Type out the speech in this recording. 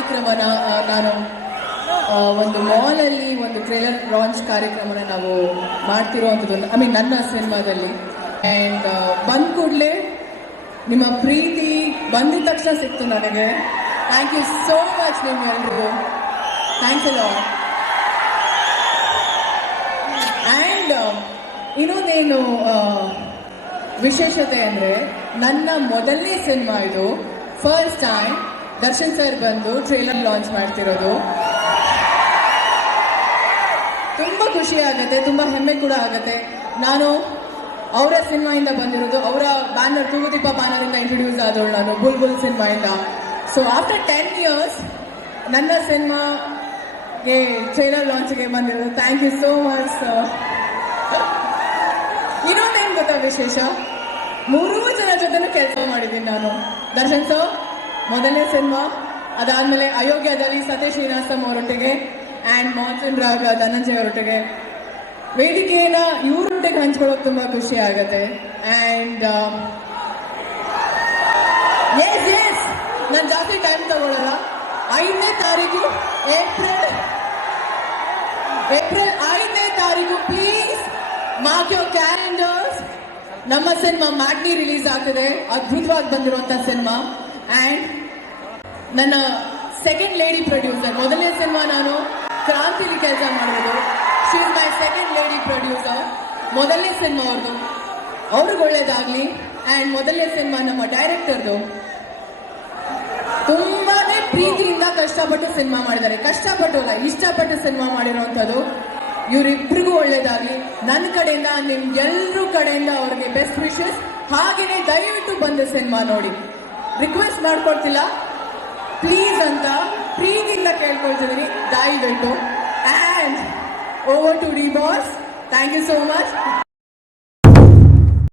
ಕಾರ್ಯಕ್ರಮನ ನಾನು ಒಂದು ಮಾಲಲ್ಲಿ ಒಂದು ಟ್ರೇಲರ್ ಲಾಂಚ್ ಕಾರ್ಯಕ್ರಮನ ನಾವು ಮಾಡ್ತಿರೋವಂಥದ್ದು ನನ್ನ ಸಿನಿಮಾದಲ್ಲಿ. ಆ್ಯಂಡ್ ಬಂದ ಕೂಡಲೇ ನಿಮ್ಮ ಪ್ರೀತಿ ಬಂದಿದ ತಕ್ಷಣ ಸಿಕ್ತು ನನಗೆ. ಥ್ಯಾಂಕ್ ಯು ಸೋ ಮಚ್ ನಿಮ್ಗೆಲ್ರಿಗೂ. Thanks a lot. ಆ್ಯಂಡ್ ಇನ್ನೊಂದೇನು ವಿಶೇಷತೆ ಅಂದರೆ, ನನ್ನ ಮೊದಲನೇ ಸಿನಿಮಾ ಇದು. ಫಸ್ಟ್ ಟೈಮ್ ದರ್ಶನ್ ಸರ್ ಬಂದು ಟ್ರೇಲರ್ ಲಾಂಚ್ ಮಾಡ್ತಿರೋದು. ತುಂಬ ಖುಷಿ ಆಗುತ್ತೆ, ತುಂಬ ಹೆಮ್ಮೆ ಕೂಡ ಆಗುತ್ತೆ. ನಾನು ಅವರ ಸಿನಿಮಾಯಿಂದ ಬಂದಿರೋದು, ಅವರ ಬ್ಯಾನರ್ ತೂಗುದೀಪ ಬ್ಯಾನರಿಂದ ಇಂಟ್ರೊಡ್ಯೂಸ್ ಆದವಳು ನಾನು ಬುಲ್ಬುಲ್ ಸಿನಿಮಾಯಿಂದ. ಸೊ ಆಫ್ಟರ್ 10 years ನನ್ನ ಸಿನಿಮಾಗೆ ಟ್ರೇಲರ್ ಲಾಂಚ್ಗೆ ಬಂದಿರೋದು. Thank you so much sir. ಇನ್ನೊಂದೇನು ಗೊತ್ತಾ ವಿಶೇಷ, 3 ಜನ ಜೊತೆನೂ ಕೆಲಸ ಮಾಡಿದ್ದೀನಿ ನಾನು. ದರ್ಶನ್ ಸರ್ ಮೊದಲನೇ ಸಿನಿಮಾ, ಅದಾದಮೇಲೆ ಅಯೋಗ್ಯದಲ್ಲಿ ಸತೀಶ್ ಶ್ರೀನಿವಾಸಂ ಅವರೊಟ್ಟಿಗೆ ಆ್ಯಂಡ್ ಮಾನ್ಸೂನ್ ರಾಗ ಧನಂಜಯ್ ಅವರೊಟ್ಟಿಗೆ. ವೇದಿಕೆಯನ್ನ ಇವರೊಟ್ಟಿಗೆ ಹಂಚ್ಕೊಳ್ಳೋಕೆ ತುಂಬ ಖುಷಿ ಆಗುತ್ತೆ. ಆ್ಯಂಡ್ ಎಸ್ ನಾನು ಜಾಸ್ತಿ ಟೈಮ್ ತಗೊಳ್ಳಲ್ಲ. 5ನೇ ತಾರೀಕು ಏಪ್ರಿಲ್ 5ನೇ ತಾರೀಕು ಪ್ಲೀಸ್ ಮಾರ್ಕ್ ಯೋರ್ ಕ್ಯಾಲೆಂಡರ್ಸ್. ನಮ್ಮ ಸಿನಿಮಾ ಮ್ಯಾಟ್ನಿ ರಿಲೀಸ್ ಆಗ್ತಿದೆ, ಅದ್ಭುತವಾಗಿ ಬಂದಿರುವಂಥ ಸಿನಿಮಾ. ಆ್ಯಂಡ್ ನನ್ನ ಸೆಕೆಂಡ್ ಲೇಡಿ ಪ್ರೊಡ್ಯೂಸರ್, ಮೊದಲನೇ ಸಿನಿಮಾ ನಾನು ಕ್ರಾಂತಿಲಿ ಕೆಲಸ ಮಾಡಿರೋದು. She is my second lady producer. ಮೊದಲನೇ ಸಿನಿಮಾ ಅವ್ರದ್ದು, ಅವ್ರಿಗೆ ಒಳ್ಳೇದಾಗ್ಲಿ. ಆ್ಯಂಡ್ ಮೊದಲನೇ ಸಿನಿಮಾ ನಮ್ಮ ಡೈರೆಕ್ಟರ್ದು. ತುಂಬಾನೇ ಪ್ರೀತಿಯಿಂದ ಕಷ್ಟಪಟ್ಟು ಸಿನಿಮಾ ಮಾಡಿದ್ದಾರೆ. ಕಷ್ಟಪಟ್ಟು ಅಲ್ಲ, ಇಷ್ಟಪಟ್ಟು ಸಿನಿಮಾ ಮಾಡಿರೋವಂಥದ್ದು. ಇವರಿಬ್ಬರಿಗೂ ಒಳ್ಳೇದಾಗ್ಲಿ. ನನ್ನ ಕಡೆಯಿಂದ ನಿಮ್ಗೆಲ್ಲರೂ ಕಡೆಯಿಂದ ಅವ್ರಿಗೆ ಬೆಸ್ಟ್ ವಿಶಸ್. ಹಾಗೇನೆ ದಯವಿಟ್ಟು ಬಂದು ಸಿನಿಮಾ ನೋಡಿ. ರಿಕ್ವೆಸ್ಟ್ ಮಾಡ್ಕೊಳ್ತಿಲ್ಲ, ಪ್ಲೀಸ್ ಅಂತ ಪ್ರೀತಿಯಿಂದ ಕೇಳ್ಕೊಳ್ತಿದ್ದೀನಿ, ದಯವಿಟ್ಟು. And over to D boss. Thank you so much.